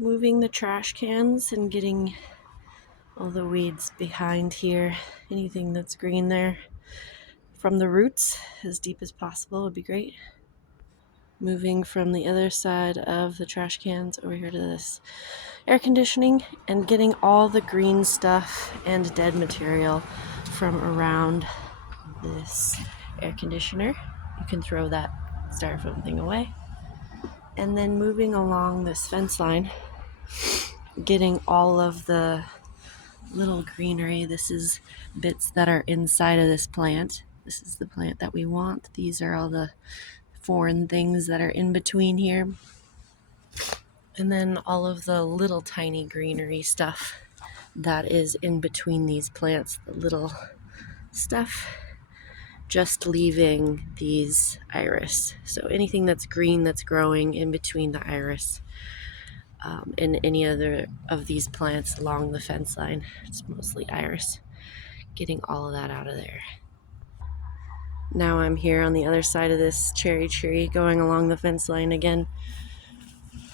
moving the trash cans and getting all the weeds behind here, anything that's green there, from the roots as deep as possible would be great. Moving from the other side of the trash cans over here to this air conditioning and getting all the green stuff and dead material from around this air conditioner. You can throw that styrofoam thing away. And then moving along this fence line, getting all of the little greenery. This is bits that are inside of this plant. This is the plant that we want. These are all the foreign things that are in between here. And then all of the little tiny greenery stuff that is in between these plants, the little stuff, just leaving these iris. So anything that's green that's growing in between the iris and any other of these plants along the fence line, it's mostly iris, getting all of that out of there. Now I'm here on the other side of this cherry tree going along the fence line again.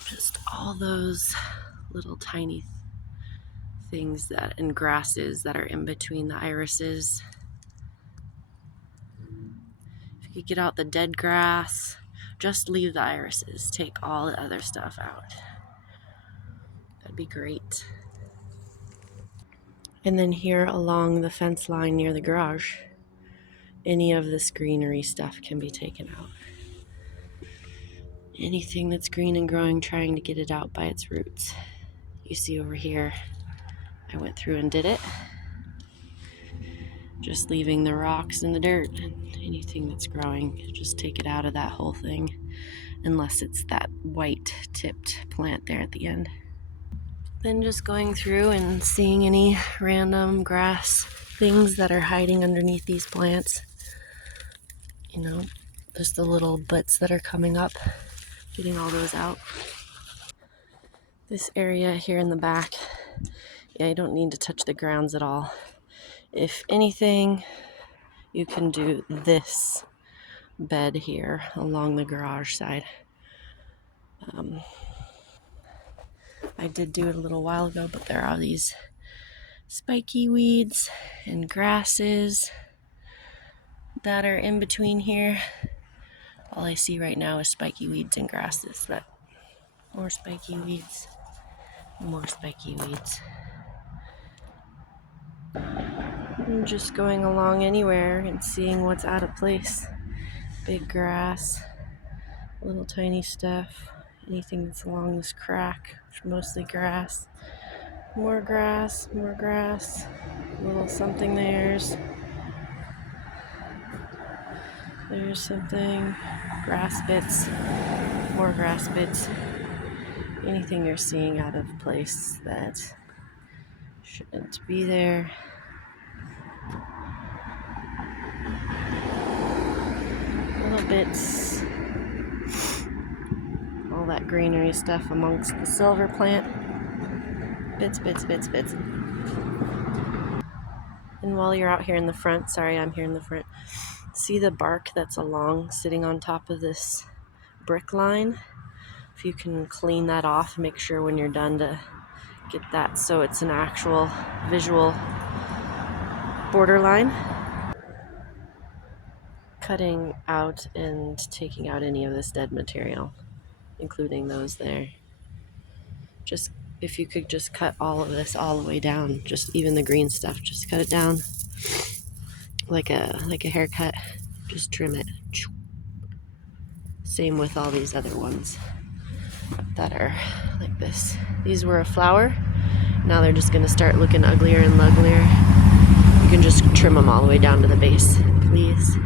Just all those little tiny things that and grasses that are in between the irises. If you could get out the dead grass, just leave the irises, take all the other stuff out. That'd be great. And then here along the fence line near the garage, any of this greenery stuff can be taken out. Anything that's green and growing, trying to get it out by its roots. You see over here, I went through and did it. Just leaving the rocks and the dirt and anything that's growing, just take it out of that whole thing, unless it's that white tipped plant there at the end. Then just going through and seeing any random grass things that are hiding underneath these plants. You know, just the little butts that are coming up, getting all those out. This area here in the back, yeah, you don't need to touch the grounds at all. If anything, you can do this bed here along the garage side. I did do it a little while ago, but there are these spiky weeds and grasses that are in between here. All I see right now is spiky weeds and grasses. That more spiky weeds, more spiky weeds. I'm just going along anywhere and seeing what's out of place. Big grass, little tiny stuff, anything that's along this crack, which are mostly grass. More grass, little something there's something, grass bits, more grass bits. Anything you're seeing out of place that shouldn't be there. Little bits, all that greenery stuff amongst the silver plant. Bits. And while you're out here in the front, I'm here in the front, see the bark that's along, sitting on top of this brick line? If you can clean that off, make sure when you're done to get that so it's an actual visual borderline. Cutting out and taking out any of this dead material, including those there. Just if you could just cut all of this all the way down, just even the green stuff, just cut it down like a haircut, just trim it. Same with all these other ones that are like this. These were a flower, now they're just gonna start looking uglier and uglier. You can just trim them all the way down to the base, please.